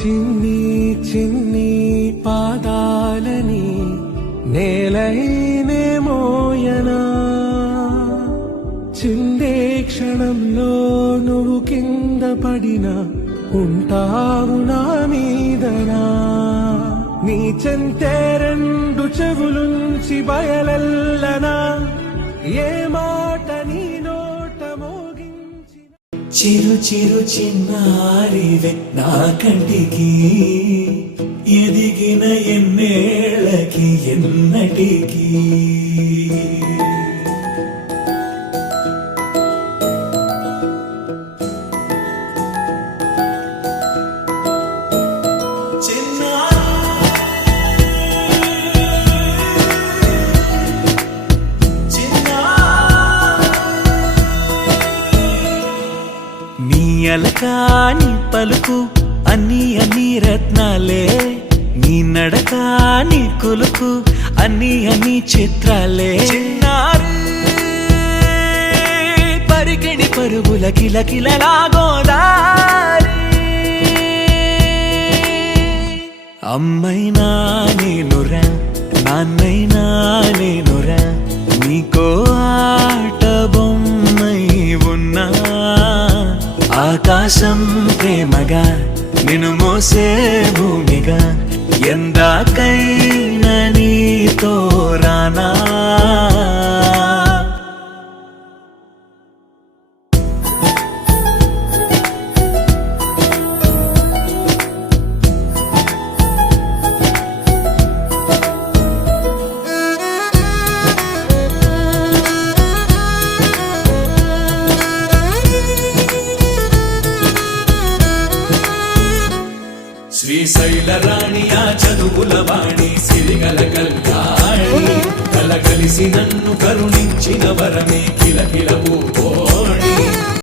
చిన్ని చిన్ని పాదాలని నేలైనే మోయనా చిందే క్షణంలో నువ్వు కింద పడినా ఉంటావు నా మీదనా నీ చెంతే రెండు చెవులుంచి బయలెల్లనా ఏ మాట నీ నోట మోగించి చిరు చిరు చిన్నారివే నా కంటికి ఎదిగిన ఎన్నేళ్ళకి ఎన్నటికి అలకాని పలుకు అన్ని అన్ని రత్నాలే నీ నడకాని కులుకు అన్ని అన్ని చిత్రాలే చిన్నారు పరికిణి పరుగుల కిలకిలలాగోదారి అమ్మైనా నేనురా నాన్నైనా నేనురా నీకో ఆట బొమ్మై ఉన్నా ఆకాశం ప్రేమగా నిన్ను మోసే భూమిగా ఎందాకైనా నీతో రానా శ్రీశైల రాణి ఆ చదువుల వాణి సిరిగల కల్యాణి కలగలిసి నన్ను కరుణించిన వరమే కిలకిల